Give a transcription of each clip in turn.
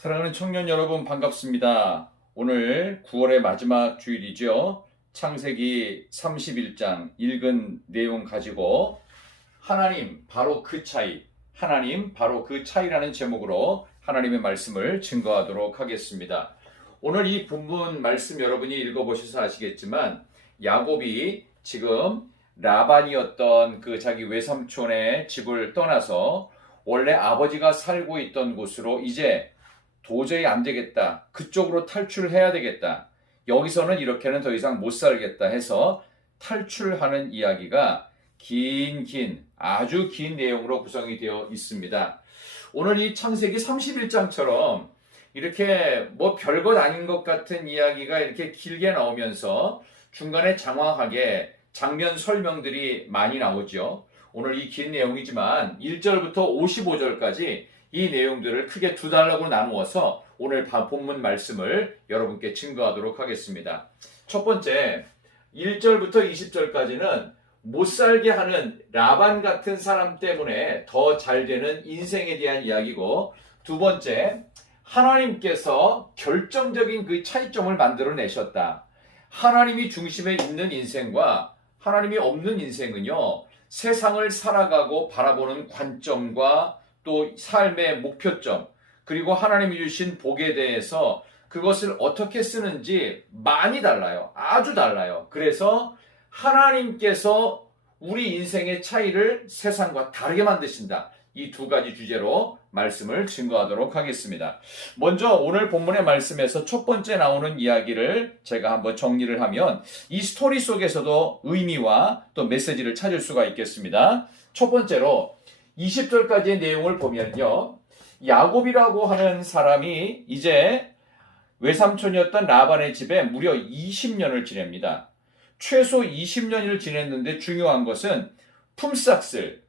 사랑하는 청년 여러분 반갑습니다. 오늘 9월의 마지막 주일이죠. 창세기 31장 읽은 내용 가지고 하나님 바로 그 차이, 하나님 바로 그 차이라는 제목으로 하나님의 말씀을 증거하도록 하겠습니다. 오늘 이 본문 말씀 여러분이 읽어보셔서 아시겠지만 야곱이 지금 라반이었던 그 자기 외삼촌의 집을 떠나서 원래 아버지가 살고 있던 곳으로 이제 도저히 안 되겠다. 그쪽으로 탈출해야 되겠다. 여기서는 이렇게는 더 이상 못 살겠다 해서 탈출하는 이야기가 아주 긴 내용으로 구성이 되어 있습니다. 오늘 이 창세기 31장처럼 이렇게 뭐 별것 아닌 것 같은 이야기가 이렇게 길게 나오면서 중간에 장황하게 장면 설명들이 많이 나오죠. 오늘 이 긴 내용이지만 1절부터 55절까지 이 내용들을 크게 두 단락으로 나누어서 오늘 본문 말씀을 여러분께 증거하도록 하겠습니다. 첫 번째, 1절부터 20절까지는 못살게 하는 라반 같은 사람 때문에 더 잘 되는 인생에 대한 이야기고, 두 번째, 하나님께서 결정적인 그 차이점을 만들어내셨다. 하나님이 중심에 있는 인생과 하나님이 없는 인생은요, 세상을 살아가고 바라보는 관점과 또 삶의 목표점, 그리고 하나님이 주신 복에 대해서 그것을 어떻게 쓰는지 많이 달라요. 아주 달라요. 그래서 하나님께서 우리 인생의 차이를 세상과 다르게 만드신다. 이 두 가지 주제로 말씀을 증거하도록 하겠습니다. 먼저 오늘 본문의 말씀에서 첫 번째 나오는 이야기를 제가 한번 정리를 하면 이 스토리 속에서도 의미와 또 메시지를 찾을 수가 있겠습니다. 첫 번째로 20절까지의 내용을 보면요, 야곱이라고 하는 사람이 이제 외삼촌이었던 라반의 집에 무려 20년을 지냅니다. 최소 20년을 지냈는데 중요한 것은 품삯을,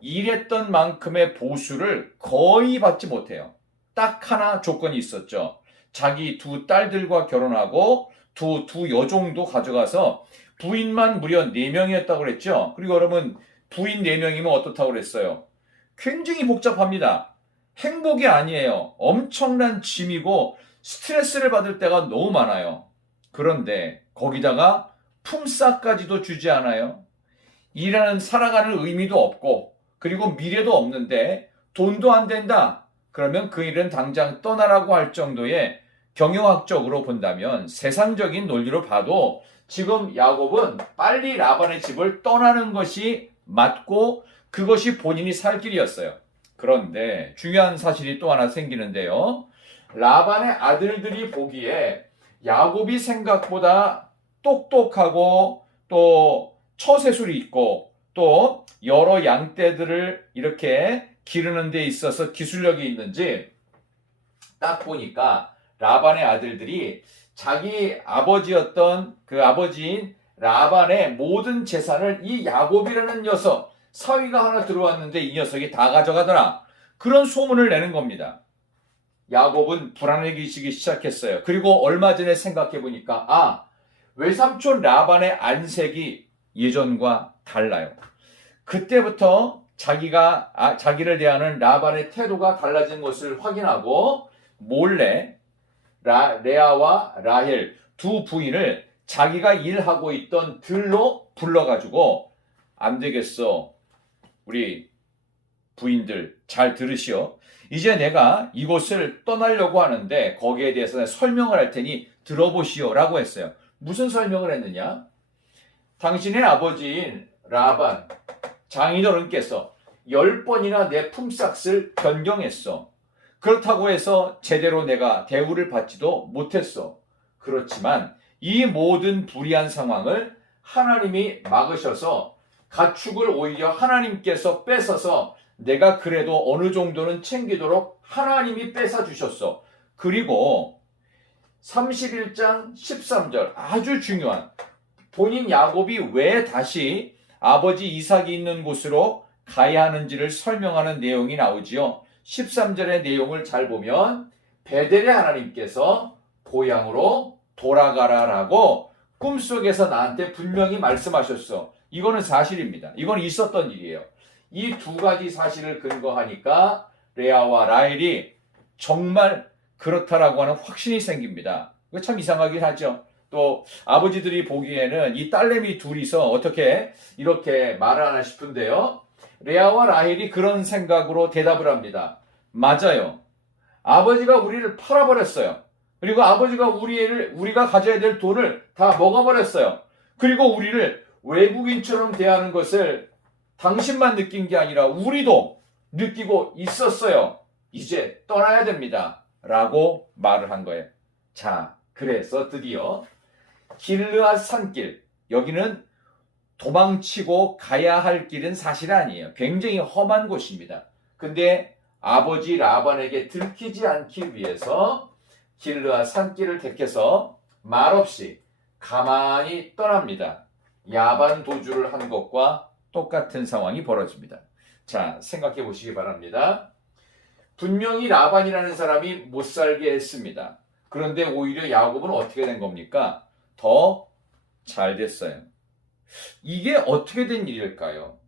일했던 만큼의 보수를 거의 받지 못해요. 딱 하나 조건이 있었죠. 자기 두 딸들과 결혼하고 두 여종도 가져가서 부인만 무려 4명이었다고 그랬죠. 그리고 여러분, 부인 4명이면 어떻다고 그랬어요? 굉장히 복잡합니다. 행복이 아니에요. 엄청난 짐이고 스트레스를 받을 때가 너무 많아요. 그런데 거기다가 품삯까지도 주지 않아요. 일하는 살아가는 의미도 없고 그리고 미래도 없는데 돈도 안 된다. 그러면 그 일은 당장 떠나라고 할 정도의 경영학적으로 본다면, 세상적인 논리로 봐도 지금 야곱은 빨리 라반의 집을 떠나는 것이 맞고 그것이 본인이 살 길이었어요. 그런데 중요한 사실이 또 하나 생기는데요. 라반의 아들들이 보기에 야곱이 생각보다 똑똑하고 또 처세술이 있고 또 여러 양떼들을 이렇게 기르는 데 있어서 기술력이 있는지 딱 보니까 라반의 아들들이 자기 아버지였던 그 아버지인 라반의 모든 재산을 이 야곱이라는 녀석, 사위가 하나 들어왔는데 이 녀석이 다 가져가더라. 그런 소문을 내는 겁니다. 야곱은 불안해지기 시작했어요. 그리고 얼마 전에 생각해 보니까 외삼촌 라반의 안색이 예전과 달라요. 그때부터 자기를 대하는 라반의 태도가 달라진 것을 확인하고 몰래 레아와 라헬 두 부인을 자기가 일하고 있던 들로 불러가지고, 안 되겠어. 우리 부인들 잘 들으시오. 이제 내가 이곳을 떠나려고 하는데 거기에 대해서 설명을 할 테니 들어보시오 라고 했어요. 무슨 설명을 했느냐? 당신의 아버지인 라반, 장인어른께서 10번이나 내 품삯을 변경했어. 그렇다고 해서 제대로 내가 대우를 받지도 못했어. 그렇지만 이 모든 불이한 상황을 하나님이 막으셔서 가축을 오히려 하나님께서 뺏어서 내가 그래도 어느 정도는 챙기도록 하나님이 뺏어 주셨어. 그리고 31장 13절 아주 중요한, 본인 야곱이 왜 다시 아버지 이삭이 있는 곳으로 가야 하는지를 설명하는 내용이 나오지요. 13절의 내용을 잘 보면 베델의 하나님께서 고향으로 돌아가라라고 꿈속에서 나한테 분명히 말씀하셨어. 이거는 사실입니다. 이건 있었던 일이에요. 이 두 가지 사실을 근거하니까 레아와 라헬이 정말 그렇다라고 하는 확신이 생깁니다. 이거 참 이상하긴 하죠. 또 아버지들이 보기에는 이 딸내미 둘이서 어떻게 이렇게 말을 하나 싶은데요. 레아와 라헬이 그런 생각으로 대답을 합니다. 맞아요. 아버지가 우리를 팔아버렸어요. 그리고 아버지가 우리가 가져야 될 돈을 다 먹어버렸어요. 그리고 우리를 외국인처럼 대하는 것을 당신만 느낀 게 아니라 우리도 느끼고 있었어요. 이제 떠나야 됩니다. 라고 말을 한 거예요. 자, 그래서 드디어 길르앗 산길, 여기는 도망치고 가야 할 길은 사실 아니에요. 굉장히 험한 곳입니다. 근데 아버지 라반에게 들키지 않기 위해서 길르앗 산길을 택해서 말없이 가만히 떠납니다. 야반 도주를 한 것과 똑같은 상황이 벌어집니다. 자, 생각해 보시기 바랍니다. 분명히 라반이라는 사람이 못 살게 했습니다. 그런데 오히려 야곱은 어떻게 된 겁니까? 더 잘 됐어요. 이게 어떻게 된 일일까요?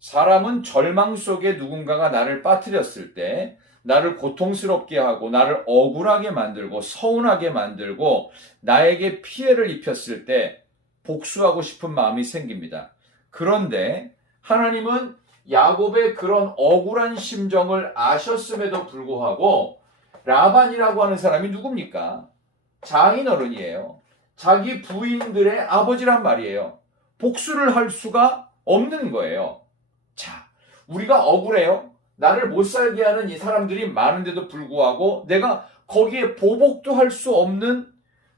사람은 절망 속에 누군가가 나를 빠뜨렸을 때 나를 고통스럽게 하고 나를 억울하게 만들고 서운하게 만들고 나에게 피해를 입혔을 때 복수하고 싶은 마음이 생깁니다. 그런데 하나님은 야곱의 그런 억울한 심정을 아셨음에도 불구하고 라반이라고 하는 사람이 누굽니까? 장인어른이에요. 자기 부인들의 아버지란 말이에요. 복수를 할 수가 없는 거예요. 자, 우리가 억울해요. 나를 못 살게 하는 이 사람들이 많은데도 불구하고 내가 거기에 보복도 할 수 없는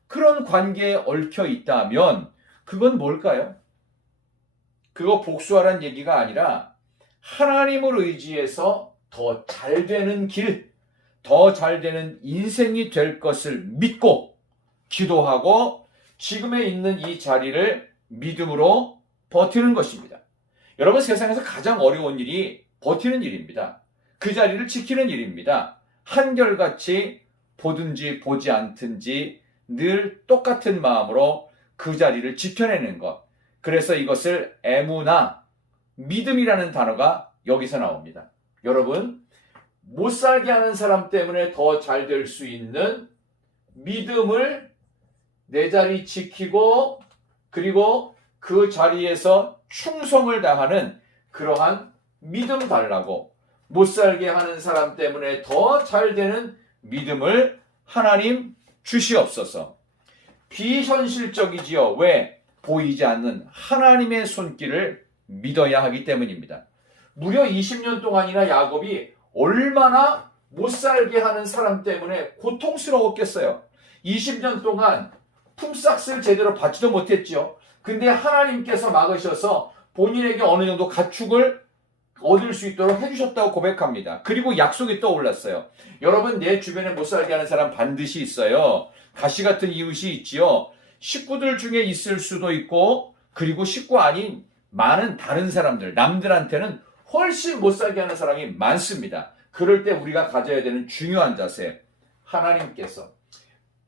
그런 관계에 얽혀 있다면 그건 뭘까요? 그거 복수하라는 얘기가 아니라 하나님을 의지해서 더 잘 되는 길, 더 잘 되는 인생이 될 것을 믿고 기도하고 지금에 있는 이 자리를 믿음으로 버티는 것입니다. 여러분, 세상에서 가장 어려운 일이 버티는 일입니다. 그 자리를 지키는 일입니다. 한결같이 보든지 보지 않든지 늘 똑같은 마음으로 그 자리를 지켜내는 것. 그래서 이것을 에무나, 믿음이라는 단어가 여기서 나옵니다. 여러분, 못 살게 하는 사람 때문에 더 잘 될 수 있는 믿음을 내 자리 지키고 그리고 그 자리에서 충성을 다하는 그러한 믿음 달라고, 못 살게 하는 사람 때문에 더 잘 되는 믿음을 하나님 주시옵소서. 비현실적이지요. 왜? 보이지 않는 하나님의 손길을 믿어야 하기 때문입니다. 무려 20년 동안이나 야곱이 얼마나 못 살게 하는 사람 때문에 고통스러웠겠어요. 20년 동안 품삯을 제대로 받지도 못했죠. 근데 하나님께서 막으셔서 본인에게 어느 정도 가축을 얻을 수 있도록 해주셨다고 고백합니다. 그리고 약속이 떠올랐어요. 여러분, 내 주변에 못 살게 하는 사람 반드시 있어요. 가시 같은 이웃이 있지요. 식구들 중에 있을 수도 있고, 그리고 식구 아닌 많은 다른 사람들, 남들한테는 훨씬 못 살게 하는 사람이 많습니다. 그럴 때 우리가 가져야 되는 중요한 자세, 하나님께서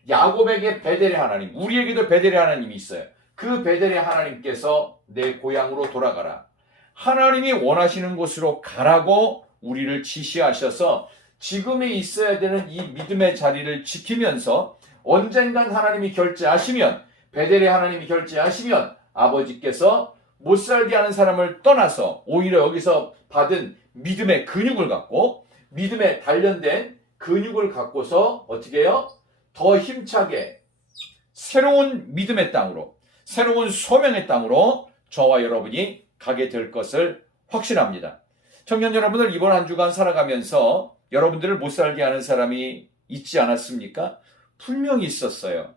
야곱에게 베델의 하나님, 우리에게도 베델의 하나님이 있어요. 그 베델의 하나님께서 내 고향으로 돌아가라, 하나님이 원하시는 곳으로 가라고 우리를 지시하셔서 지금에 있어야 되는 이 믿음의 자리를 지키면서 언젠간 하나님이 결제하시면, 베델의 하나님이 결제하시면 아버지께서 못 살게 하는 사람을 떠나서 오히려 여기서 받은 믿음의 근육을 갖고, 믿음에 단련된 근육을 갖고서 어떻게 해요? 더 힘차게 새로운 믿음의 땅으로, 새로운 소명의 땅으로 저와 여러분이 가게 될 것을 확신합니다. 청년 여러분들, 이번 한 주간 살아가면서 여러분들을 못 살게 하는 사람이 있지 않았습니까? 분명히 있었어요.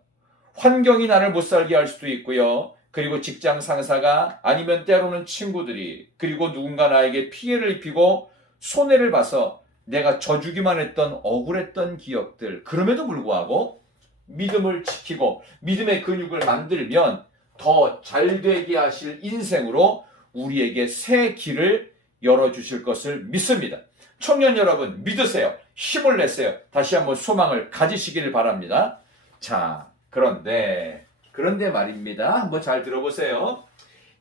환경이 나를 못 살게 할 수도 있고요. 그리고 직장 상사가, 아니면 때로는 친구들이, 그리고 누군가 나에게 피해를 입히고 손해를 봐서 내가 져주기만 했던 억울했던 기억들, 그럼에도 불구하고 믿음을 지키고 믿음의 근육을 만들면 더 잘되게 하실 인생으로 우리에게 새 길을 열어주실 것을 믿습니다. 청년 여러분, 믿으세요. 힘을 내세요. 다시 한번 소망을 가지시길 바랍니다. 자, 그런데 말입니다. 한번 잘 들어보세요.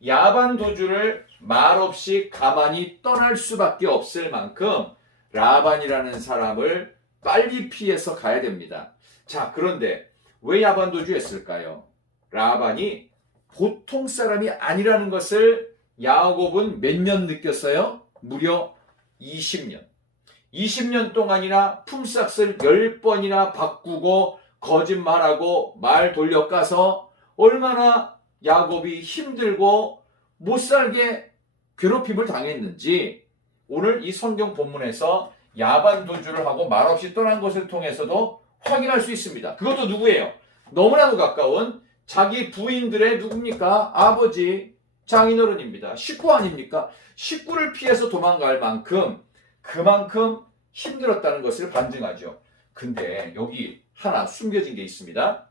야반 도주를 말없이 가만히 떠날 수밖에 없을 만큼 라반이라는 사람을 빨리 피해서 가야 됩니다. 자, 그런데 왜 야반도주했을까요? 라반이 보통 사람이 아니라는 것을 야곱은 몇 년 느꼈어요? 무려 20년. 20년 동안이나 품삯을 10번이나 바꾸고 거짓말하고 말 돌려까서 얼마나 야곱이 힘들고 못살게 괴롭힘을 당했는지 오늘 이 성경 본문에서 야반도주를 하고 말없이 떠난 것을 통해서도 확인할 수 있습니다. 그것도 누구예요? 너무나도 가까운 자기 부인들의 누굽니까? 아버지, 장인어른입니다. 식구 아닙니까? 식구를 피해서 도망갈 만큼 그만큼 힘들었다는 것을 반증하죠. 근데 여기 하나 숨겨진 게 있습니다.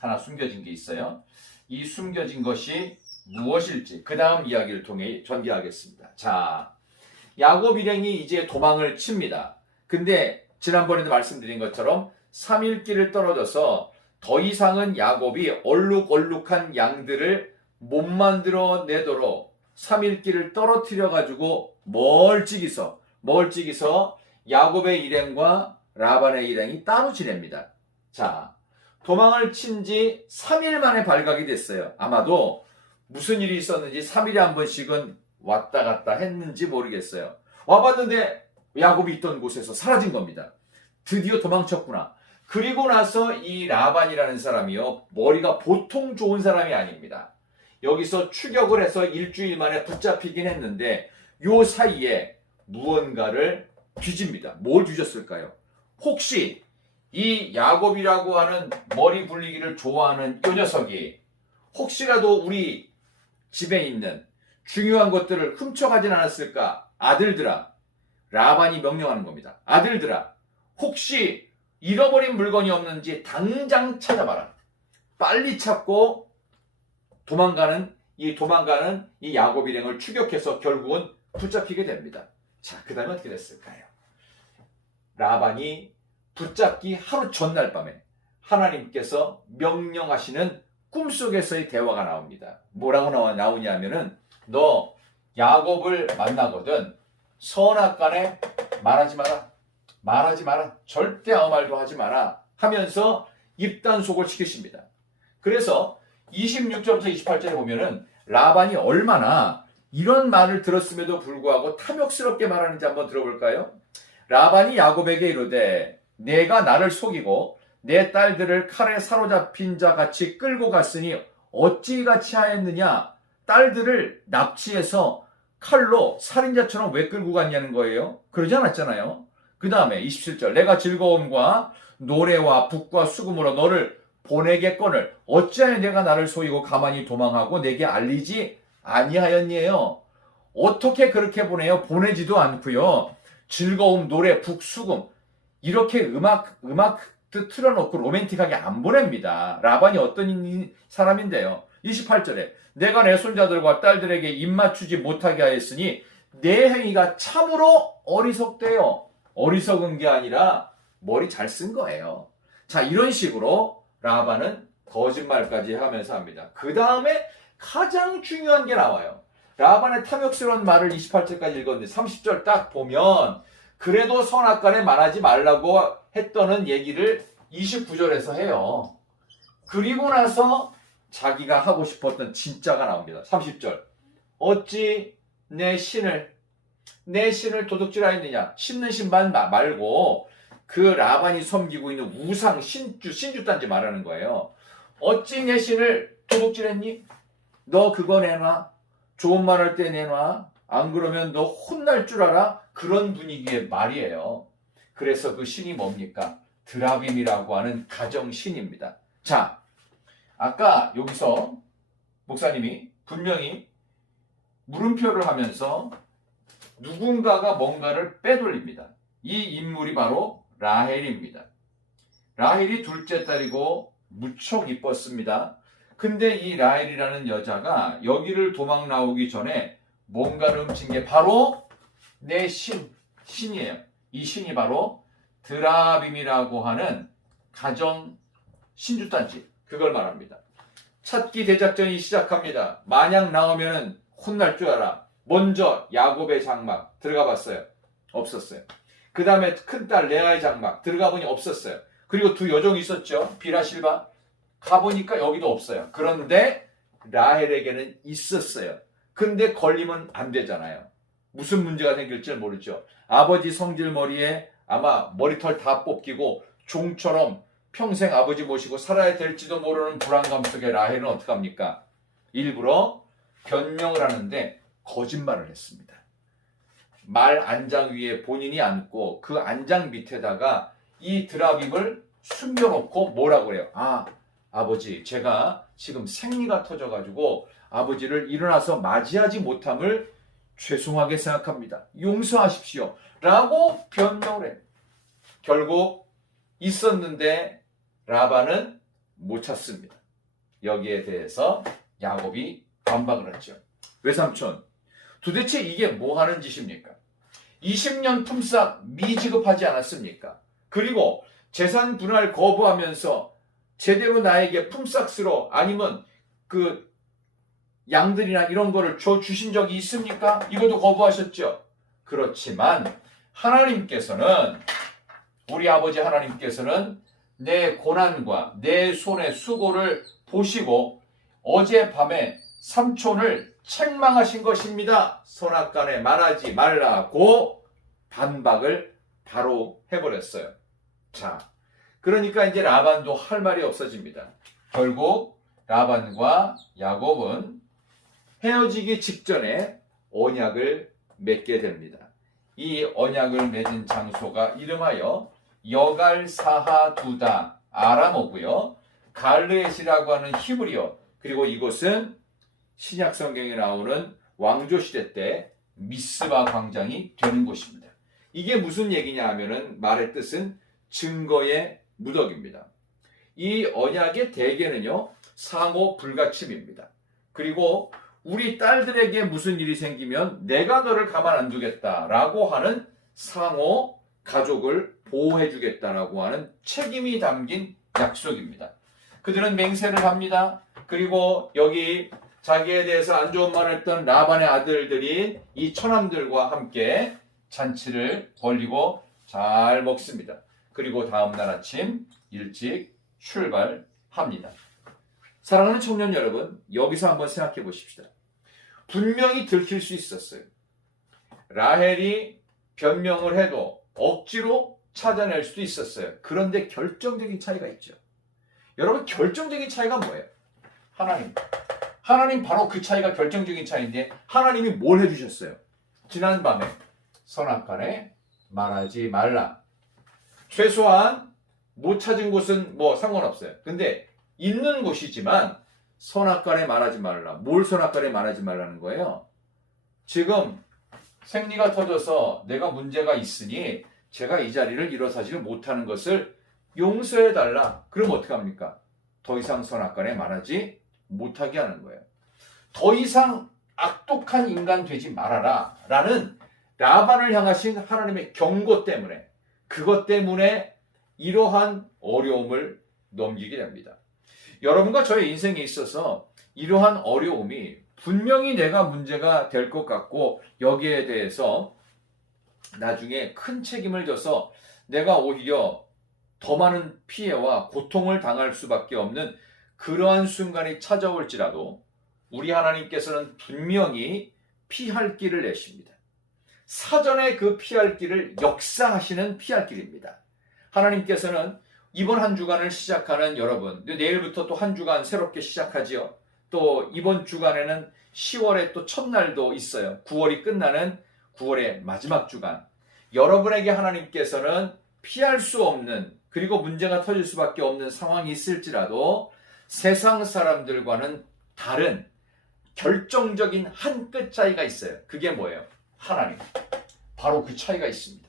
하나 숨겨진 게 있어요. 이 숨겨진 것이 무엇일지 그 다음 이야기를 통해 전개하겠습니다. 자, 야곱 일행이 이제 도망을 칩니다. 근데 지난번에도 말씀드린 것처럼 3일 길을 떨어져서 더 이상은 야곱이 얼룩얼룩한 양들을 못 만들어내도록 3일 길을 떨어뜨려 가지고 멀찍이서 야곱의 일행과 라반의 일행이 따로 지냅니다. 자, 도망을 친 지 3일 만에 발각이 됐어요. 아마도 무슨 일이 있었는지 3일에 한 번씩은 왔다 갔다 했는지 모르겠어요. 와봤는데 야곱이 있던 곳에서 사라진 겁니다. 드디어 도망쳤구나. 그리고 나서 이 라반이라는 사람이요, 머리가 보통 좋은 사람이 아닙니다. 여기서 추격을 해서 일주일 만에 붙잡히긴 했는데 요 사이에 무언가를 뒤집니다. 뭘 뒤졌을까요? 혹시 이 야곱이라고 하는 머리 굴리기를 좋아하는 이 녀석이 혹시라도 우리 집에 있는 중요한 것들을 훔쳐가진 않았을까? 아들들아, 라반이 명령하는 겁니다. 아들들아, 혹시 잃어버린 물건이 없는지 당장 찾아봐라. 빨리 찾고 도망가는 이 야곱 일행을 추격해서 결국은 붙잡히게 됩니다. 자, 그 다음에 어떻게 됐을까요? 라반이 붙잡기 하루 전날 밤에 하나님께서 명령하시는 꿈속에서의 대화가 나옵니다. 뭐라고 나오냐면은 너 야곱을 만나거든 선악간에 말하지 마라. 절대 아무 말도 하지 마라 하면서 입단속을 시키십니다. 그래서 26절부터 28절에 보면은 라반이 얼마나 이런 말을 들었음에도 불구하고 탐욕스럽게 말하는지 한번 들어볼까요? 라반이 야곱에게 이르되 내가 나를 속이고 내 딸들을 칼에 사로잡힌 자 같이 끌고 갔으니 어찌 같이 하였느냐? 딸들을 납치해서 칼로 살인자처럼 왜 끌고 갔냐는 거예요. 그러지 않았잖아요. 그 다음에 27절 내가 즐거움과 노래와 북과 수금으로 너를 보내겠거늘 어찌하여 내가 나를 속이고 가만히 도망하고 내게 알리지 아니하였니에요. 어떻게 그렇게 보내요? 보내지도 않고요. 즐거움, 노래, 북, 수금 이렇게 음악 틀어놓고 로맨틱하게 안 보냅니다. 라반이 어떤 사람인데요. 28절에 내가 내 손자들과 딸들에게 입맞추지 못하게 하였으니 내 행위가 참으로 어리석대요. 어리석은 게 아니라 머리 잘 쓴 거예요. 자, 이런 식으로 라반은 거짓말까지 하면서 합니다. 그 다음에 가장 중요한 게 나와요. 라반의 탐욕스러운 말을 28절까지 읽었는데 30절 딱 보면 그래도 선악간에 말하지 말라고 했다는 얘기를 29절에서 해요. 그리고 나서 자기가 하고 싶었던 진짜가 나옵니다. 30절 어찌 내 신을 도둑질하였느냐. 신는 신만 말고 그 라반이 섬기고 있는 우상 신주단지 말하는 거예요. 어찌 내 신을 도둑질했니? 너 그거 내놔. 좋은 말 할 때 내놔. 안 그러면 너 혼날 줄 알아? 그런 분위기의 말이에요. 그래서 그 신이 뭡니까? 드라빔이라고 하는 가정신입니다. 자, 아까 여기서 목사님이 분명히 물음표를 하면서 누군가가 뭔가를 빼돌립니다. 이 인물이 바로 라헬입니다. 라헬이 둘째 딸이고 무척 이뻤습니다. 근데 이 라헬이라는 여자가 여기를 도망 나오기 전에 뭔가를 훔친 게 바로 내 신이에요. 이 신이 바로 드라빔이라고 하는 가정 신주단지 그걸 말합니다. 찾기 대작전이 시작합니다. 만약 나오면 혼날 줄 알아. 먼저 야곱의 장막 들어가 봤어요. 없었어요. 그 다음에 큰딸 레아의 장막 들어가 보니 없었어요. 그리고 두 여종이 있었죠. 빌하 실바. 가보니까 여기도 없어요. 그런데 라헬에게는 있었어요. 근데 걸리면 안 되잖아요. 무슨 문제가 생길지 모르죠. 아버지 성질머리에 아마 머리털 다 뽑히고 종처럼 평생 아버지 모시고 살아야 될지도 모르는 불안감 속에 라헬은 어떡합니까? 일부러 변명을 하는데 거짓말을 했습니다. 말 안장 위에 본인이 앉고 그 안장 밑에다가 이 드라빔을 숨겨놓고 뭐라고 그래요? 아버지, 제가 지금 생리가 터져가지고 아버지를 일어나서 맞이하지 못함을 죄송하게 생각합니다. 용서하십시오. 라고 변명을 해요. 결국 있었는데 라반은 못 찾습니다. 여기에 대해서 야곱이 반박을 했죠. 외삼촌, 도대체 이게 뭐 하는 짓입니까? 20년 품삯 미지급하지 않았습니까? 그리고 재산 분할 거부하면서 제대로 나에게 품삯으로 아니면 그 양들이나 이런 거를 주신 적이 있습니까? 이것도 거부하셨죠. 그렇지만 하나님께서는, 우리 아버지 하나님께서는 내 고난과 내 손의 수고를 보시고 어젯밤에 삼촌을 책망하신 것입니다. 선악간에 말하지 말라고 반박을 바로 해버렸어요. 자, 그러니까 이제 라반도 할 말이 없어집니다. 결국 라반과 야곱은 헤어지기 직전에 언약을 맺게 됩니다. 이 언약을 맺은 장소가 이름하여 여갈사하두다 아람어고요. 갈르엣이라고 하는 히브리어, 그리고 이곳은 신약 성경에 나오는 왕조 시대 때 미스바 광장이 되는 곳입니다. 이게 무슨 얘기냐 하면은 말의 뜻은 증거의 무더기입니다. 이 언약의 대개는요, 상호 불가침입니다. 그리고 우리 딸들에게 무슨 일이 생기면 내가 너를 가만 안 두겠다라고 하는 상호 가족을 보호해 주겠다라고 하는 책임이 담긴 약속입니다. 그들은 맹세를 합니다. 그리고 여기 자기에 대해서 안 좋은 말을 했던 라반의 아들들이 이 처남들과 함께 잔치를 벌이고 잘 먹습니다. 그리고 다음날 아침 일찍 출발합니다. 사랑하는 청년 여러분, 여기서 한번 생각해 보십시다. 분명히 들킬 수 있었어요. 라헬이 변명을 해도 억지로 찾아낼 수도 있었어요. 그런데 결정적인 차이가 있죠. 여러분, 결정적인 차이가 뭐예요? 하나님 바로 그 차이가 결정적인 차이인데, 하나님이 뭘 해주셨어요? 지난밤에 선악간에 말하지 말라. 최소한 못 찾은 곳은 뭐 상관없어요. 근데 있는 곳이지만 선악간에 말하지 말라. 뭘 선악간에 말하지 말라는 거예요? 지금 생리가 터져서 내가 문제가 있으니 제가 이 자리를 일어서지를 못하는 것을 용서해달라. 그럼 어떡합니까? 더 이상 선악간에 말하지 못하게 하는 거예요. 더 이상 악독한 인간 되지 말아라 라는 라반을 향하신 하나님의 경고 때문에, 그것 때문에 이러한 어려움을 넘기게 됩니다. 여러분과 저의 인생에 있어서 이러한 어려움이 분명히 내가 문제가 될 것 같고, 여기에 대해서 나중에 큰 책임을 져서 내가 오히려 더 많은 피해와 고통을 당할 수밖에 없는 그러한 순간이 찾아올지라도 우리 하나님께서는 분명히 피할 길을 내십니다. 사전에 그 피할 길을 역사하시는 피할 길입니다. 하나님께서는 이번 한 주간을 시작하는 여러분, 내일부터 또 한 주간 새롭게 시작하지요. 또 이번 주간에는 10월의 또 첫날도 있어요. 9월이 끝나는 9월의 마지막 주간. 여러분에게 하나님께서는 피할 수 없는, 그리고 문제가 터질 수밖에 없는 상황이 있을지라도 세상 사람들과는 다른 결정적인 한 끗 차이가 있어요. 그게 뭐예요? 하나님. 바로 그 차이가 있습니다.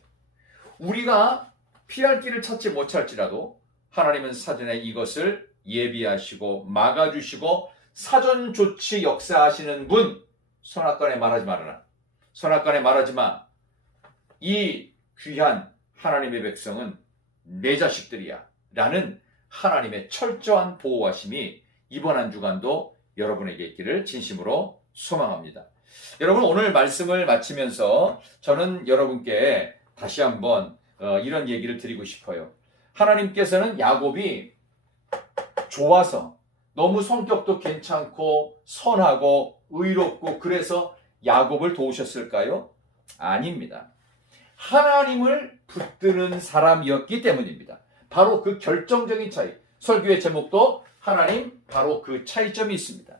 우리가 피할 길을 찾지 못할지라도 하나님은 사전에 이것을 예비하시고 막아주시고 사전 조치 역사하시는 분. 선악간에 말하지 말아라. 선악간에 말하지 마. 이 귀한 하나님의 백성은 내 자식들이야 라는 하나님의 철저한 보호하심이 이번 한 주간도 여러분에게 있기를 진심으로 소망합니다. 여러분, 오늘 말씀을 마치면서 저는 여러분께 다시 한번 이런 얘기를 드리고 싶어요. 하나님께서는 야곱이 좋아서 너무 성격도 괜찮고 선하고 의롭고 그래서 야곱을 도우셨을까요? 아닙니다. 하나님을 붙드는 사람이었기 때문입니다. 바로 그 결정적인 차이. 설교의 제목도 하나님 바로 그 차이점이 있습니다.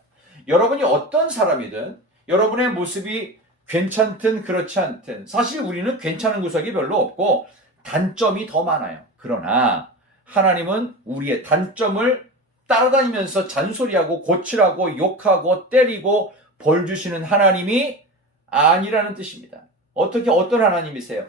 여러분이 어떤 사람이든 여러분의 모습이 괜찮든 그렇지 않든 사실 우리는 괜찮은 구석이 별로 없고 단점이 더 많아요. 그러나 하나님은 우리의 단점을 따라다니면서 잔소리하고 고치라고 욕하고 때리고 벌 주시는 하나님이 아니라는 뜻입니다. 어떤 하나님이세요?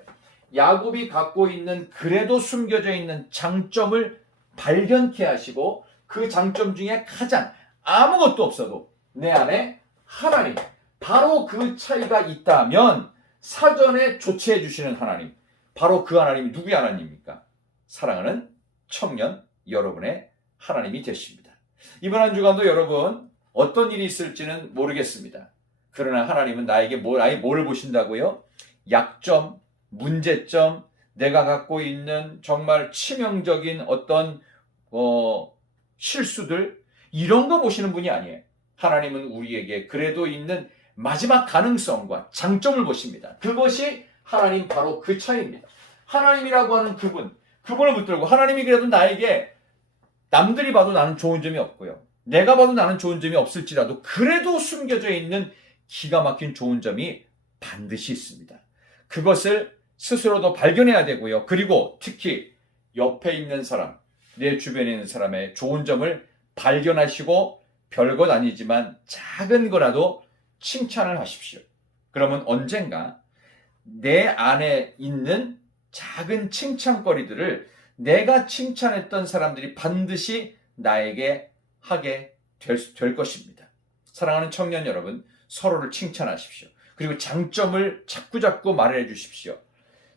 야곱이 갖고 있는 그래도 숨겨져 있는 장점을 발견케 하시고 그 장점 중에 가장 아무것도 없어도 내 안에 하나님, 바로 그 차이가 있다면 사전에 조치해 주시는 하나님, 바로 그 하나님이 누구의 하나님입니까? 사랑하는 청년 여러분의 하나님이 되십니다. 이번 한 주간도 여러분 어떤 일이 있을지는 모르겠습니다. 그러나 하나님은 나에게 뭐를 보신다고요? 약점, 문제점, 내가 갖고 있는 정말 치명적인 어떤 실수들 이런 거 보시는 분이 아니에요. 하나님은 우리에게 그래도 있는 마지막 가능성과 장점을 보십니다. 그것이 하나님 바로 그 차이입니다. 하나님이라고 하는 그분을 붙들고 하나님이 그래도 나에게 남들이 봐도 나는 좋은 점이 없고요. 내가 봐도 나는 좋은 점이 없을지라도 그래도 숨겨져 있는 기가 막힌 좋은 점이 반드시 있습니다. 그것을 스스로도 발견해야 되고요. 그리고 특히 옆에 있는 사람, 내 주변에 있는 사람의 좋은 점을 발견하시고 별것 아니지만 작은 거라도 칭찬을 하십시오. 그러면 언젠가 내 안에 있는 작은 칭찬거리들을 내가 칭찬했던 사람들이 반드시 나에게 하게 될 것입니다. 사랑하는 청년 여러분, 서로를 칭찬하십시오. 그리고 장점을 자꾸자꾸 말해 주십시오.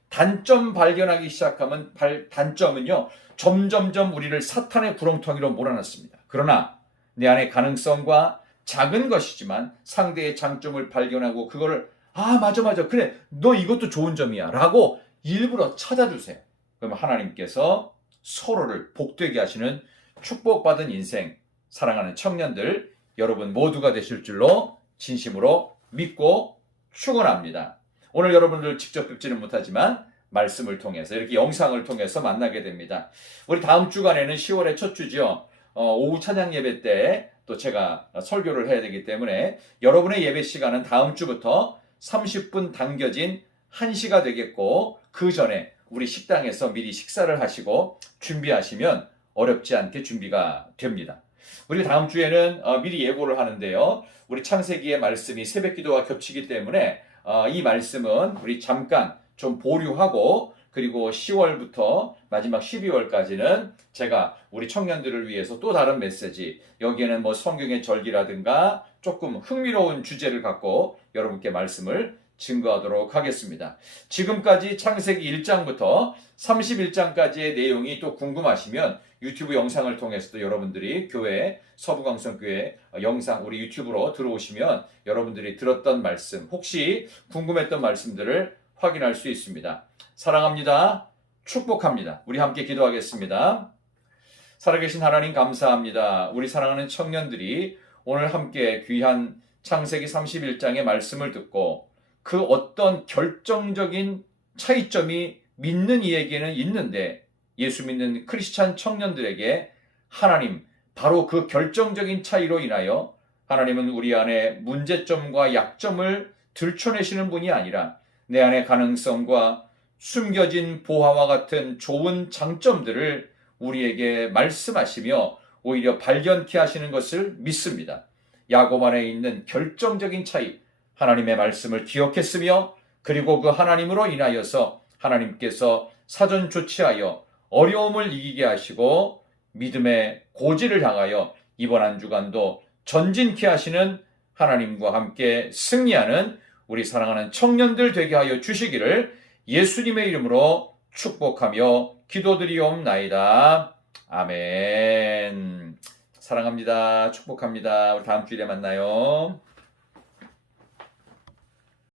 단점 발견하기 시작하면 단점은요, 점점점 우리를 사탄의 구렁텅이로 몰아넣습니다. 그러나 내 안의 가능성과 작은 것이지만 상대의 장점을 발견하고 그거를 맞아 그래 너 이것도 좋은 점이야 라고 일부러 찾아주세요. 그러면 하나님께서 서로를 복되게 하시는 축복받은 인생 사랑하는 청년들 여러분 모두가 되실 줄로 진심으로 믿고 축원합니다. 오늘 여러분들 직접 뵙지는 못하지만 말씀을 통해서 이렇게 영상을 통해서 만나게 됩니다. 우리 다음 주간에는 10월의 첫 주죠. 오후 찬양 예배 때 또 제가 설교를 해야 되기 때문에 여러분의 예배 시간은 다음 주부터 30분 당겨진 1시가 되겠고 그 전에 우리 식당에서 미리 식사를 하시고 준비하시면 어렵지 않게 준비가 됩니다. 우리 다음 주에는 미리 예고를 하는데요. 우리 창세기의 말씀이 새벽기도와 겹치기 때문에 이 말씀은 우리 잠깐 좀 보류하고 그리고 10월부터 마지막 12월까지는 제가 우리 청년들을 위해서 또 다른 메시지 여기에는 뭐 성경의 절기라든가 조금 흥미로운 주제를 갖고 여러분께 말씀을 증거하도록 하겠습니다. 지금까지 창세기 1장부터 31장까지의 내용이 또 궁금하시면 유튜브 영상을 통해서도 여러분들이 교회 서부강성교회 영상 우리 유튜브로 들어오시면 여러분들이 들었던 말씀 혹시 궁금했던 말씀들을 확인할 수 있습니다. 사랑합니다. 축복합니다. 우리 함께 기도하겠습니다. 살아계신 하나님 감사합니다. 우리 사랑하는 청년들이 오늘 함께 귀한 창세기 31장의 말씀을 듣고 그 어떤 결정적인 차이점이 믿는 이에게는 있는데 예수 믿는 크리스찬 청년들에게 하나님 바로 그 결정적인 차이로 인하여 하나님은 우리 안에 문제점과 약점을 들춰내시는 분이 아니라 내 안의 가능성과 숨겨진 보화와 같은 좋은 장점들을 우리에게 말씀하시며 오히려 발견케 하시는 것을 믿습니다. 야곱 안에 있는 결정적인 차이, 하나님의 말씀을 기억했으며 그리고 그 하나님으로 인하여서 하나님께서 사전 조치하여 어려움을 이기게 하시고 믿음의 고지를 향하여 이번 한 주간도 전진케 하시는 하나님과 함께 승리하는 우리 사랑하는 청년들 되게 하여 주시기를 예수님의 이름으로 축복하며 기도드리옵나이다. 아멘. 사랑합니다. 축복합니다. 우리 다음 주일에 만나요.